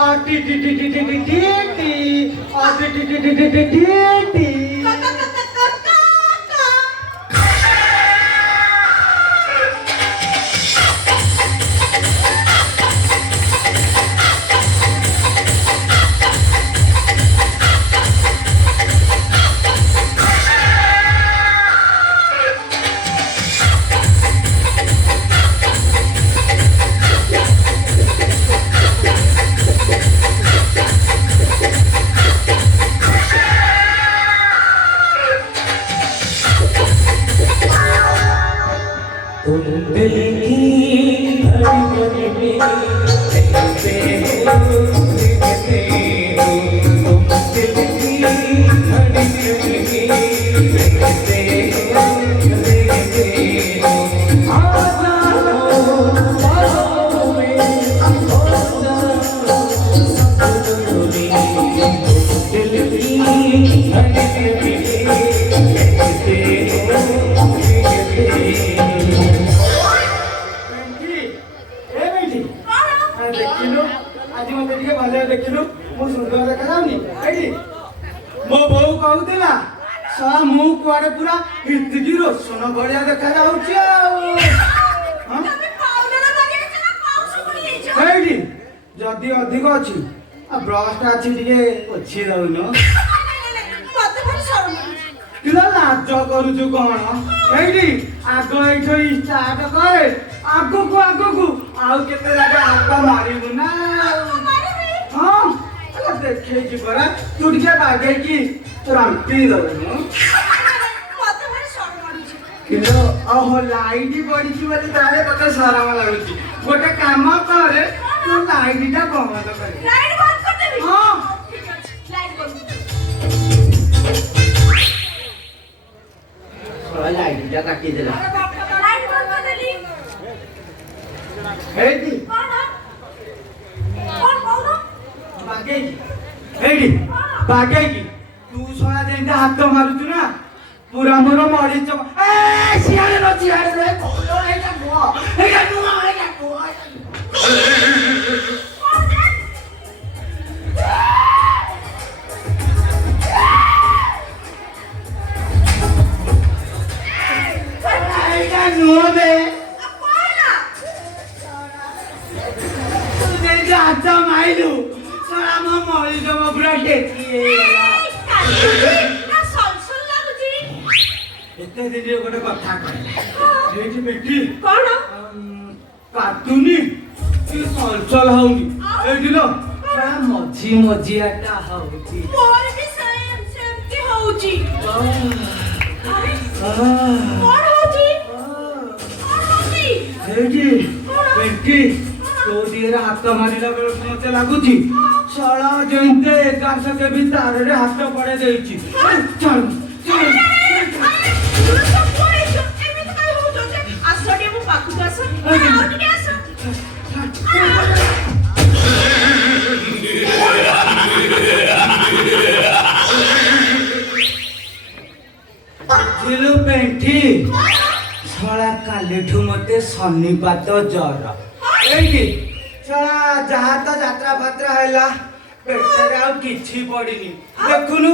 T T T T T T T T T T T T T T तुम दिल की धड़कन में रहते हो, रहते हो। तुम दिल की धड़कन में रहते हो, रहते हो। आ जाओ बाहों में, हो जाओ सपनों में। तुम दिल की धड़कन में रहते हो, रहते हो। देखिलु आज मते टिके भले देखिलु मु सुंदर देखा जाउनी एडी मो बहु कहउतेला सा मु कुआडे पूरा हितगी रोशन बढिया देखा जाउची हां तमे पाउडर लगे ना पाउस पड़ी जाइछो एडी जदी अधिक अछि आ ब्रश ता अछि टिके अछि दउनो मते भारी शरम किला लाज करूछु कोन एडी आगो एठो स्टार्ट करे आगो को आउ केते जागा हाथ मारिबु ना हां अरे देखे जी बरा टुटिया बागे की रांटी दउनो मते भारी शरम पड़ी किलो ओहो लाइट पड़ी छी बोले तारे पता शरम लागुची गोटे काम करे तू लाइट टा बंद कर लाइट बंद कर देबी हां ठीक अछि लाइट बंद थोड़ा लाइट टा काटी देला लाइट बंद कर देली हेडी कौन बोलो बागे की तू सोना जेंदा हाथ मारुछु ना पूरा मोर मरी चम ए सियारे रे खोलो एटा नुआ एटा नुआ बे हाथ माइलु सोना मो मरी जम पूरा टेकी एते दिन गोटे कथा कहले एठी बेटी कौन काटुनी की चलचल होउनी एठी लो पूरा मझियाटा होउची मोर भी सेम सेम की होउची अरे कौन होउची एठी बेटी तो दिएर हाथ मारिला बेल मते लागुची शाला जंते एकाश के भी तारे हाथ पड़े देइची चल चल झिलु पेंठी शाला कालीठू मते शनिपात जर एठी शाला जहा तो यात्रा फात्रा हैला पेटरे आ किछि पड़िनी देखुनु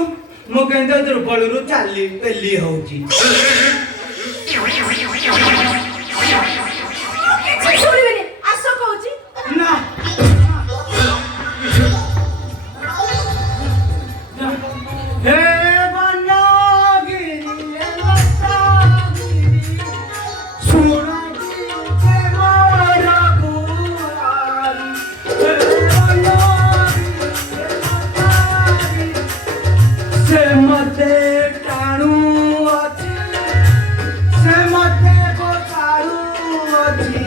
मो केंदे दुर्बलरू चाली पेली होउची ना हे बनगिरी लतागिरी सुरगी के मोरा गुआरी हे बनगिरी लतागिरी से मते टाणू अछि से मते गोतारू अछि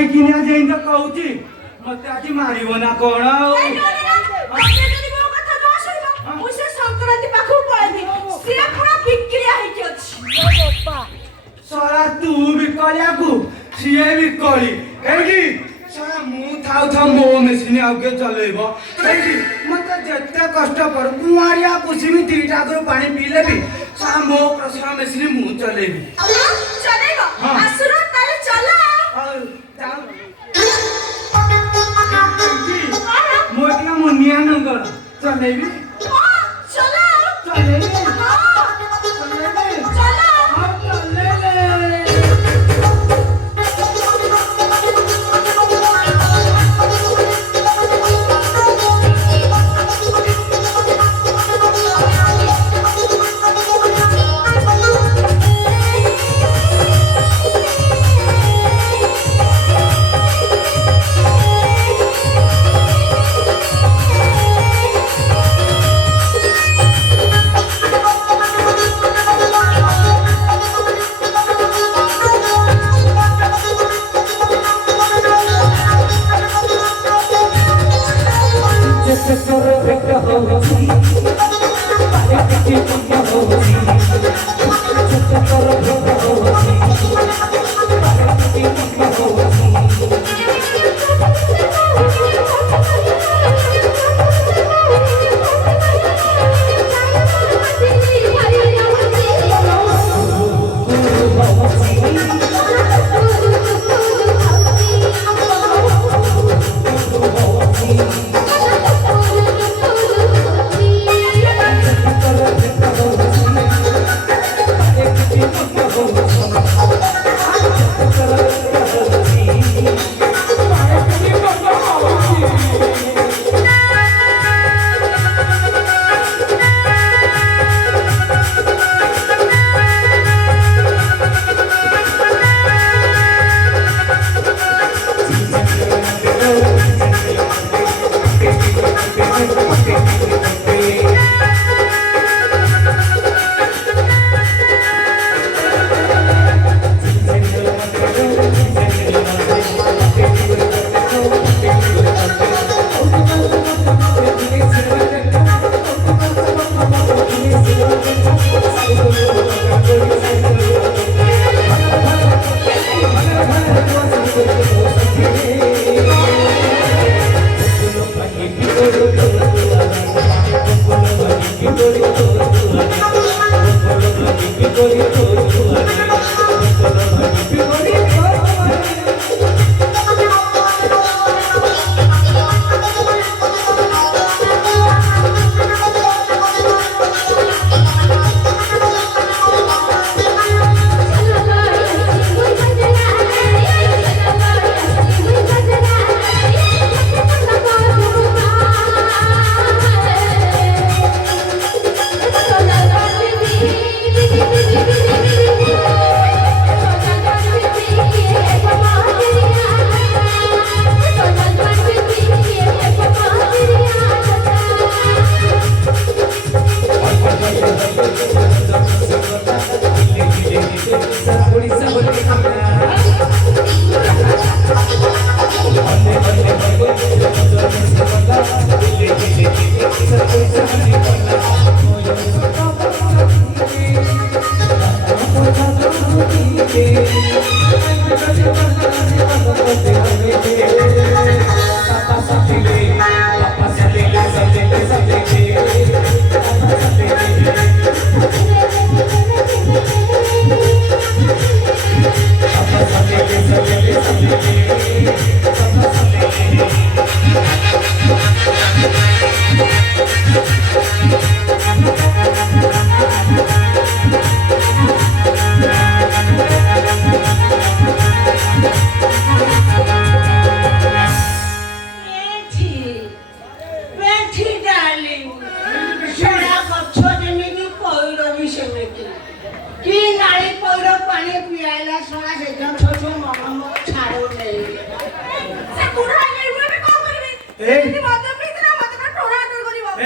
ପାଇକିନା ଯେଇ ତ କହୁଛି ମତେ ଆଜି ମାରିବ ନା କଣ ଆଉ ଏ ଡରେ ନା, ତମେ ଯଦି ମୋ କଥା ନ ଶୁଣିବ, ମୁଁ ସେ ସଂକ୍ରାନ୍ତି ପାଖକୁ ପଳେଇବି। ସିଏ ପୁରା ବିକ୍ରିଆ ହେଇକି ଅଛି। ଶଳା ତୁ ବିକଳିଆକୁ ସିଏ ବିକଳି ଏଇଠି ଶଳା ମୁଁ ଥାଉ ମୋ ମେସିନ୍ ଆଉ କିଏ ଚଲେଇବ ସେଇଠି ମତେ ଯେତେ କଷ୍ଟ ପଡୁ କୁଆଁରିଆ କୁସିମି ଦିଟା ଆଗରୁ ପାଣି ପିଇଲେ ବି ଶଳା ମୋ ପ୍ରସର ମେସିନ୍ ମୁଁ ଚଲେଇବି ଚଲେଇବ? ହଁ। ଆସୁନ ତାହେଲେ ଚଲାଅ। ଆଉ ଯାଉ ମୁଁ ଏଠିକା ମୁନିଆ ନଙ୍ଗଳ ଚଲେଇବି ଚଲାଅ। ଚଲେଇବି ହଁ, ଚଲେଇବି ଚଲାଅ। ଆଉ ଚଲେଇଲେ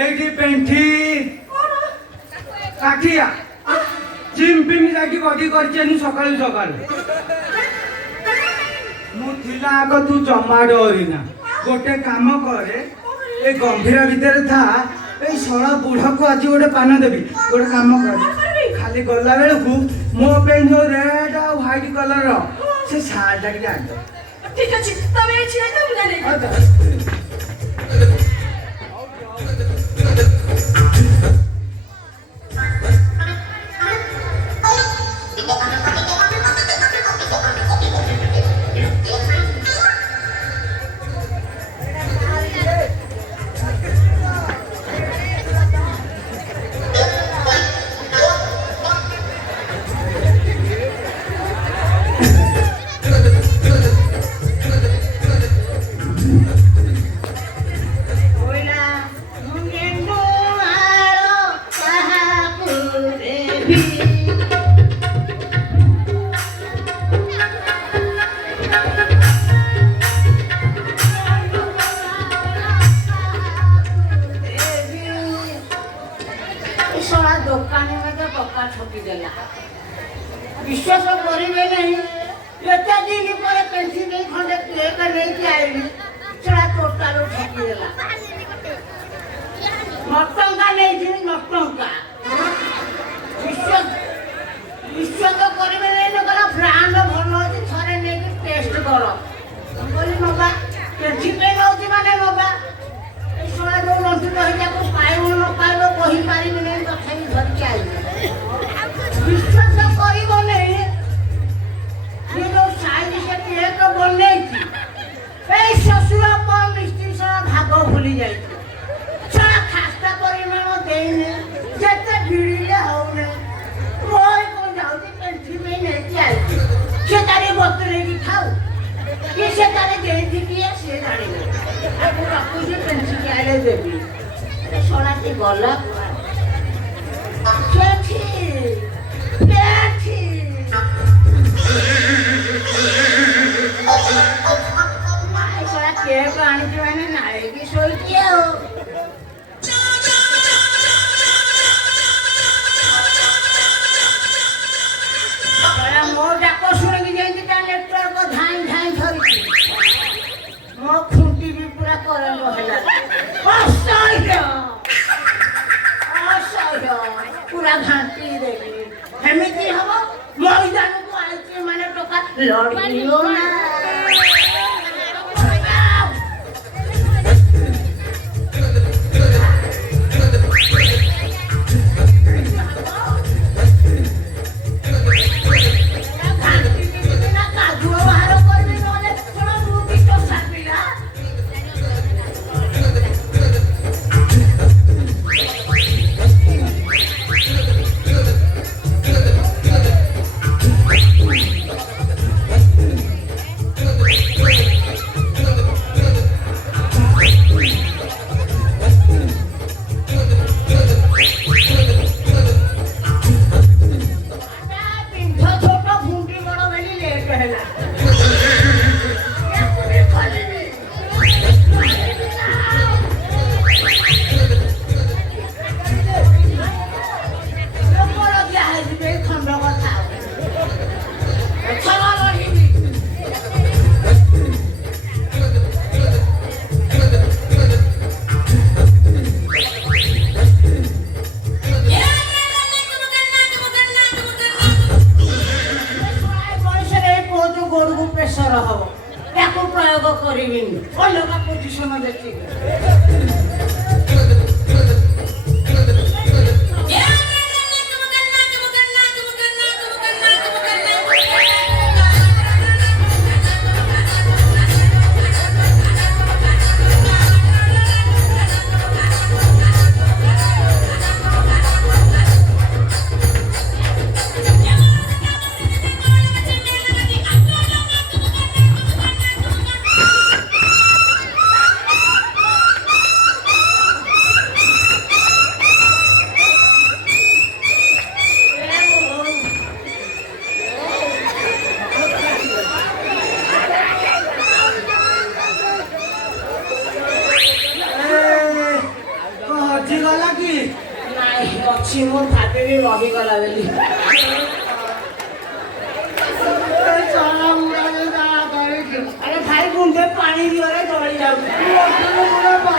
ଏଇଠି ପେଣ୍ଠି କାଠିଆ ଜିମ୍ ଫିମ୍ ଯାଇକି ବଡି କରିଛି ସକାଳୁ ସକାଳୁ ମୁଁ ବୁଝିଲା ଆଗ ତୁ ଜମା ଡରିନା ଗୋଟେ କାମ କରେ ଏ ଗମ୍ଭୀର ଭିତରେ ଥା ଏଇ ଶଳା ବୁଢ଼କୁ ଆଜି ଗୋଟେ ପାନ ଦେବି ଗୋଟେ କାମ କରେ ଖାଲି ଗଲା ବେଳକୁ ମୋ ପାଇଁ ଯୋଉ ରେଡ୍ ଆଉ ହ୍ୱାଇଟ୍ କଲର ସେ ଶାର୍ଟଟା ଟିକେ ଆଣିଦେବ ଠିକ ଅଛି ତମେ ଏଇ ଛିଡ଼ା ମୁଁ ଜାଣି ଦୋକାନୀ ମଧ୍ୟ ଟଙ୍କା ଠକିଦେଲା ବିଶ୍ୱାସ କରିବେ ନାହିଁ ଏତେ ଦିନ ପରେ ପେନ୍ସିଲ ନେଇ ଖଣ୍ଡେ କେକ୍ ନେଇକି ଆଇଲି ସେଟା ଟୋଟାଲ ଠକିଦେଲା 9 ଟଙ୍କା ନେଇଥିଲି 9 ଟଙ୍କା ବିଶ୍ୱାସ କରିବେ ନାହିଁ କହିଲା ବ୍ରାଣ୍ଡ ଭଲ ଅଛି ଥରେ ନେଇକି ଟେଷ୍ଟ କର ବୋଲି ନବା ସେଥିପାଇଁ ନେଉଛି ମାନେ ନବା ଏ ଶଳା ଯୋଉ ଲଣ୍ଠିତ ହେଇଯାକୁ ପାଇବ ନ ପାଇବ କହିପାରିବି ନାହିଁ ତଥାପି ଧରିକି ଆଇଲି ବିଶ୍ୱାସ କରିବ ନାହିଁ ସେ ଯୋଉ ସାଇଜ ସେ କେକ୍ ବନେଇଛି ଏଇ ଶ୍ୱଶୁର କଣ ମିସ୍ତ୍ରୀ ଶଳା ଭାଗ ଭୁଲି ଯାଇଛି ଶଳା ଖାସ୍ତା ପରିମାଣ ଦେଇନି ଯେତେ ଭିଡ଼ିଲେ ହଉନି ରୋଇ କଣ ଯାଉଛି ପେନ୍ସିଲ ନେଇକି ଆଇଛି ସେ ତାରି ବତୁରେଇକି ଖାଉ କି ସେ ତାରି ଦେଇଛି କିଏ ସେ ଜାଣିବ ତାକୁ ରଖୁଛି ପେନ୍ସିଲ ଆଇଲେ ଦେବି ଶଳାଟି ଗଲା ସେଠି ଶଳା କେକ୍ ଆଣିଛି ମାନେ ନାଇକି ଶୋଇଛି ଆଉ ମୋ ଡାକ ଶୁଣିକି ଯେମିତି ତା ନେଟୱାର୍କ ଧାଇଁ ଧାଇଁ ଧରିଛି ମୋ ଖୁଣ୍ଟି ବି ପୁରା କରେଣ୍ଟ ହେଲା ଅସହ୍ୟ ପୁରା ଘାଣ୍ଟି ଦେବି ଏମିତି ହବ ମଇଦାନକୁ ଆଇଛି ମାନେ ଟଙ୍କା ଲଢିବ ନା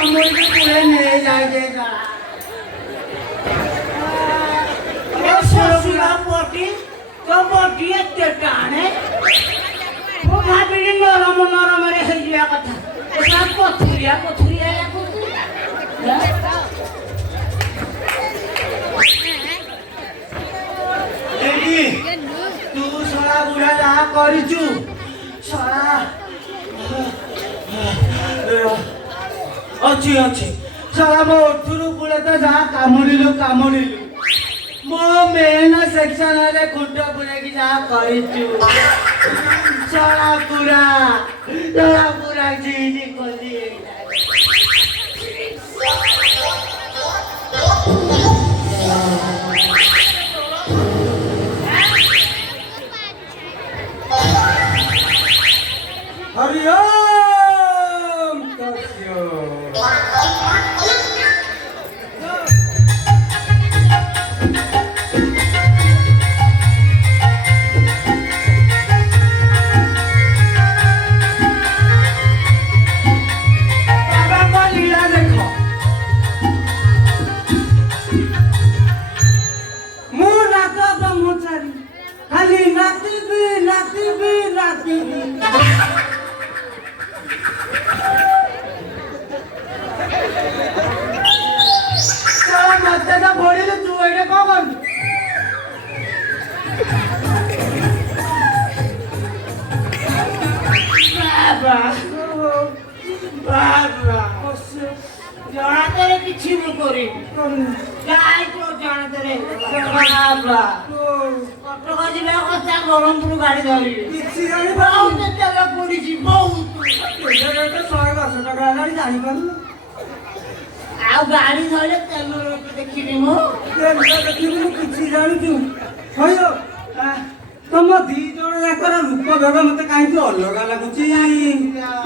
କାମୁଡ଼ିକି ପୁଳେ ନେଇଯାଏ ଶଶୁର ପଟି ତୋ ପଟି ଏତେ ଟାଣେ ମୁଁ ଭାବିଲି ନରମ ନରମରେ ହେଇଯିବା କଥା ଏଟା ପଥୁରିଆ ପଥୁରିଆ ଲାଗୁଛି ଏଇଠି ତୁ ଶଳା ବୁଢ଼ା ଯାହା କରିଛୁ ଶଳା ଅଛି ଅଛି ଶଳା ମୋ ଓଠରୁ ପୁଳେ ତ ଯାହା କାମୁଡ଼ିଲୁ ମୋ ମେନ୍ ସେକ୍ସନରେ ଖୁଣ୍ଟ ପୁରେଇକି ଯାହା କରିଛୁ ଶଳା ପୁରା ଜିନି ଖୋଲି हरि ओम तस्यो बाबा को लीला देखो मु नाच ब्रह्मचारी खाली नाचिबी मत भोड़ी तू ये कौन ବାବା ବାବା ଜଣାତରେ କିଛି ମୁଁ କରିବି ଯାଇଛୁ ଜଣାତରେ बाबा କଟକ ଯିବା କଥା ବ୍ରହ୍ମପୁର ଗାଡ଼ି ଧରିବି କିଛି ଜାଣି ବହୁତ ତେଲ ପଡ଼ିଛି ବହୁତ ପାରୁନି 110 ଟଙ୍କା ହେଲାଣି ଜାଣିପାରୁନି ଆଉ ଗାଡ଼ି ଧରିଲେ ତେଲ ଦେଖିବି ମୁଁ ଦେଖିବୁ କିଛି ଜାଣିଛୁ ହଇଓ ତମ ଦି ଜଣ ଯାକର ରୂପ ଭେଦ ମତେ କାହିଁକି ଅଲଗା ଲାଗୁଛି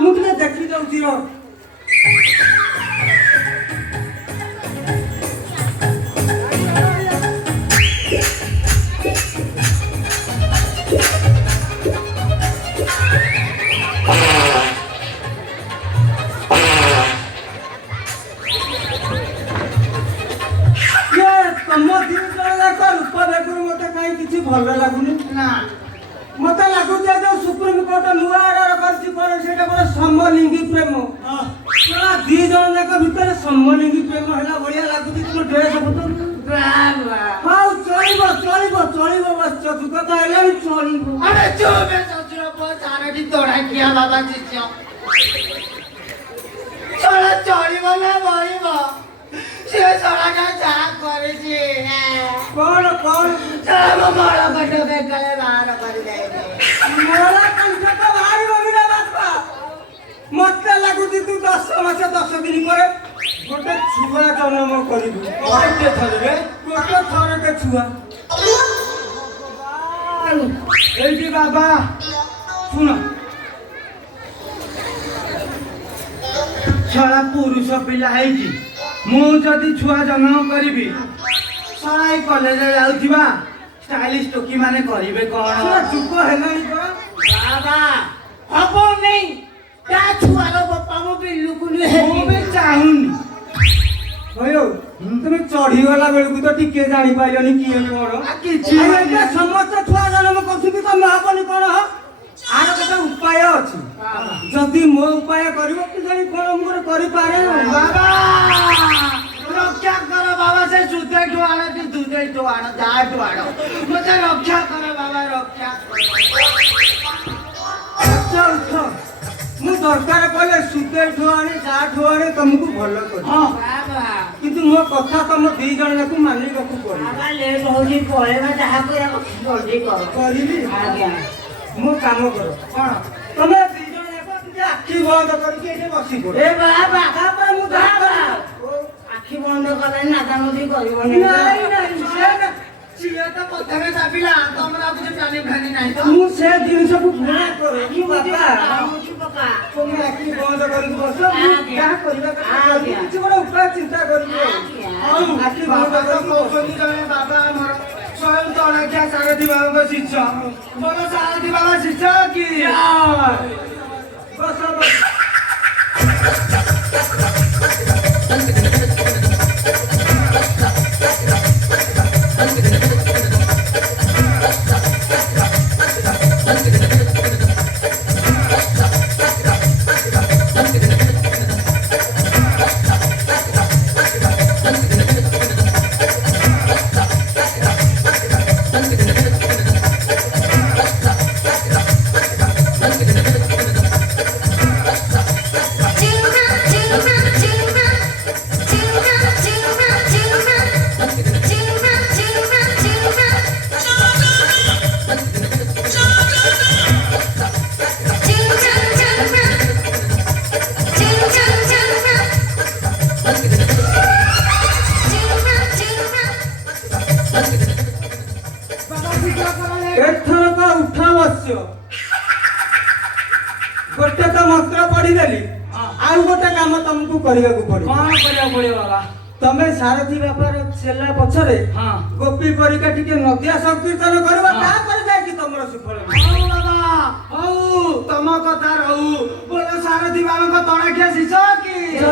ମୁଁ ଟିକେ ଦେଖି ଦଉଛି ର ତମ ଦି ଜଣ ଯାକ ରୂପ ଭେଦରୁ ମତେ କାହିଁ କିଛି ଭଲ ଲାଗୁନି ନା ମତେ ଲାଗୁଛି ଯୋଉ ସୁପ୍ରିମକୋର୍ଟ ନୂଆ ଅର୍ଡର କରିଛି ପରେ ସେଇଟା ଗୋଟେ ସମଲିଙ୍ଗୀ ପ୍ରେମ ଦି ଜଣ ଯାକ ଭିତରେ ସମଲିଙ୍ଗୀ ପ୍ରେମ ହେଲା ଭଳିଆ ଲାଗୁଛି ତୁମ ଡ୍ରେସ ବାବା ହଉ ଚଳିବ ବସ୍ତ ତୁ କଥା ହେଲାଣି ଚଳିବ ଆରେ ଚୋବେ ଶ୍ୱଶୁର ପୁଅ ଚାରଟି ତୋଡ଼ାକିଆ ବାବା ଶିଷ୍ୟ ଶଳା ଚଳିବ ନା ବଳିବ ସିଏ ଶଳାଟା ଯାହା କରିଛି କଣ ଶଳା ମୋ ମଳ କଟ ବେକରେ ବାହାର କରିଦେଇଛି ମଳା କଣ୍ଠ ତ ବାହାରିବନି ନା ବାପା ମତେ ଲାଗୁଛି ତୁ 10 ମାସ 10 ଦିନ ପରେ ଗୋଟେ ଛୁଆ ଜନ୍ମ କରିବୁ ଗୋଟେ ଥରକେ ଛୁଆ ଏଇଠି ବାବା ଶୁଣ ଶଳା ପୁରୁଷ ପିଲା ହେଇଛି ମୁଁ ଯଦି ଛୁଆ ଜନ୍ମ କରିବି ଶଳା ଏଇ କଲେଜରେ ଯାଉଥିବା ଷ୍ଟାଇଲିଶ ଟୋକି ମାନେ କରିବେ କଣ ଯୁଗ ହେଲାଣି ବାବା ହବ ନେଇ ତା ଛୁଆର ବାପା ମୋ ବିଲୁକୁନି ମୁଁ ବି ଚାହୁଁନି ହଉ ତମେ ଚଢିଗଲା ବେଳକୁ ତ ଟିକେ ଜାଣିପାରିଲନି କିଏ କଣ କିଛି ସମସ୍ତ ଛୁଆ ଜନ୍ମ କରୁଛନ୍ତି ତମେ ହବନି କଣ ଆର ଗୋଟେ ଉପାୟ ଅଛି ଯଦି ମୋ ଉପାୟ କରିବ କି ଜାଣି କଣ ମୋର କରିପାରେ ବାବା ରକ୍ଷା କର ବାବା ସେ ସୁଧେଠୁ ଆଣ କି ଦୁଧେଠୁ ଆଣ ଯାହାଠୁ ଆଣ ମତେ ରକ୍ଷା କର ବାବା ରକ୍ଷା ଉଠ ମୁଁ ଦରକାର ପଡ଼ିଲେ ସୁଧେଠୁ ଆଣି ଯାହାଠୁ ଆଣି ତମକୁ ଭଲ କରି ବାବା କିନ୍ତୁ ମୋ କଥା ତମ ଦି ଜଣ ଯାକୁ ମାନିବାକୁ ପଡ଼ିବ ବାବା ଲେଟ୍ ହଉଛି ପଳେଇବା ଯାହା କରିବା ଜଲ୍ଦି କର କରିବି ଆଜ୍ଞା ମୋ କାମ କର କଣ ତମେ ଦି ଜଣ ଯାକ ଟିକେ ଆଖି ବନ୍ଦ କରିକି ଏଠି ବସି ପଡ ଏ ବାବା ତାପରେ ମୁଁ ଯାହା କରିବି ଆଖି ବନ୍ଦ କଲେ ନାଦାନୁଦି କରିବନି ନାଇଁ ସିଏ ତ ପଥରେ ଚାପିଲା ତମର ଆଉ କିଛି ପ୍ଲାନିଂ ଫ୍ଲାନିଂ ନାହିଁ ତ ମୁଁ ସେ ଜିନିଷକୁ ଘୃଣା କରେ ବାପା ପକା ତମେ ଆଖି ବନ୍ଦ କରିକି ବସ ମୁଁ ଯାହା କରିବା କଥା କରିବି କିଛି ଗୋଟେ ଉପାୟ ଚିନ୍ତା କରିବି ଆଉ ଆଖି ବନ୍ଦ କରିକି କହୁଛନ୍ତି ଜଣେ ବାବା ଆମର ସ୍ୱୟଂ ତଳାଖିଆ ସାରଥି ବାବାଙ୍କ ଶିଷ୍ୟ ବଡ ସାରଥି ବାବା ଶିଷ୍ୟ କି ବସ ଗୋଟେ ତ ମନ୍ତ୍ର ପଢିଦେଲି ଆଉ ଗୋଟେ କାମ ତମକୁ କରିବାକୁ ପଡିବ। କଣ କରିବାକୁ ପଡିବ ବାବା? ତମେ ସାରଥୀ ବାପାର ଚେଲା ପଛରେ ହଁ। ଗୋପୀ ପରିକା ଟିକେ ନଦିଆ ସଂକୀର୍ତ୍ତନ କରିବ, ତାପରେ ଯାଇକି ତମର ସୁଫଳ ମିଳିବ। ହଉ ବାବା। ହଉ ତମ କଥା ରହୁ। ବୋଲ ସାରଥୀ ବାବାଙ୍କ ତଳାଖିଆ ଶିଷ କି? ଜୟ।